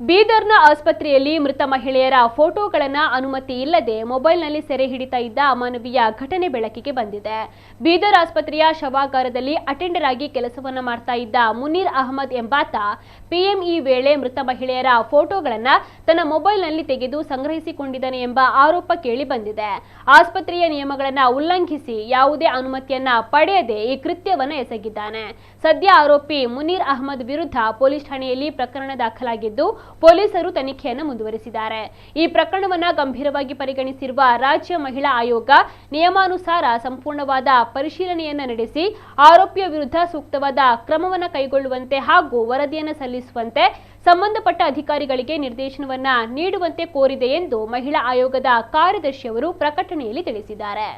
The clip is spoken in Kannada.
ಬೀದರ್ನ ಆಸ್ಪತ್ರೆಯಲ್ಲಿ ಮೃತ ಮಹಿಳೆಯರ ಫೋಟೋಗಳನ್ನು ಅನುಮತಿ ಇಲ್ಲದೆ ಮೊಬೈಲ್ನಲ್ಲಿ ಸೆರೆ ಹಿಡಿತಾ ಇದ್ದ ಅಮಾನವೀಯ ಘಟನೆ ಬೆಳಕಿಗೆ ಬಂದಿದೆ. ಬೀದರ್ ಆಸ್ಪತ್ರೆಯ ಶವಾಗಾರದಲ್ಲಿ ಅಟೆಂಡರ್ ಆಗಿ ಕೆಲಸವನ್ನ ಮಾಡ್ತಾ ಇದ್ದ ಮುನೀರ್ ಅಹಮದ್ ಎಂಬಾತ ಪಿಎಂಇ ವೇಳೆ ಮೃತ ಮಹಿಳೆಯರ ಫೋಟೋಗಳನ್ನು ತನ್ನ ಮೊಬೈಲ್ನಲ್ಲಿ ತೆಗೆದು ಸಂಗ್ರಹಿಸಿಕೊಂಡಿದ್ದಾನೆ ಎಂಬ ಆರೋಪ ಕೇಳಿ ಬಂದಿದೆ. ಆಸ್ಪತ್ರೆಯ ನಿಯಮಗಳನ್ನು ಉಲ್ಲಂಘಿಸಿ ಯಾವುದೇ ಅನುಮತಿಯನ್ನ ಪಡೆಯದೆ ಈ ಕೃತ್ಯವನ್ನ ಎಸಗಿದ್ದಾನೆ. ಸದ್ಯ ಆರೋಪಿ ಮುನೀರ್ ಅಹಮದ್ ವಿರುದ್ಧ ಪೊಲೀಸ್ ಠಾಣೆಯಲ್ಲಿ ಪ್ರಕರಣ ದಾಖಲಾಗಿದ್ದು ಪೊಲೀಸರು ತನಿಖೆಯನ್ನು ಮುಂದುವರಿಸಿದ್ದಾರೆ. ಈ ಪ್ರಕರಣವನ್ನು ಗಂಭೀರವಾಗಿ ಪರಿಗಣಿಸಿರುವ ರಾಜ್ಯ ಮಹಿಳಾ ಆಯೋಗ ನಿಯಮಾನುಸಾರ ಸಂಪೂರ್ಣವಾದ ಪರಿಶೀಲನೆಯನ್ನು ನಡೆಸಿ ಆರೋಪಿಯ ವಿರುದ್ಧ ಸೂಕ್ತವಾದ ಕ್ರಮವನ್ನು ಕೈಗೊಳ್ಳುವಂತೆ ಹಾಗೂ ವರದಿಯನ್ನು ಸಲ್ಲಿಸುವಂತೆ ಸಂಬಂಧಪಟ್ಟ ಅಧಿಕಾರಿಗಳಿಗೆ ನಿರ್ದೇಶನವನ್ನ ನೀಡುವಂತೆ ಕೋರಿದೆ ಎಂದು ಮಹಿಳಾ ಆಯೋಗದ ಕಾರ್ಯದರ್ಶಿಯವರು ಪ್ರಕಟಣೆಯಲ್ಲಿ ತಿಳಿಸಿದ್ದಾರೆ.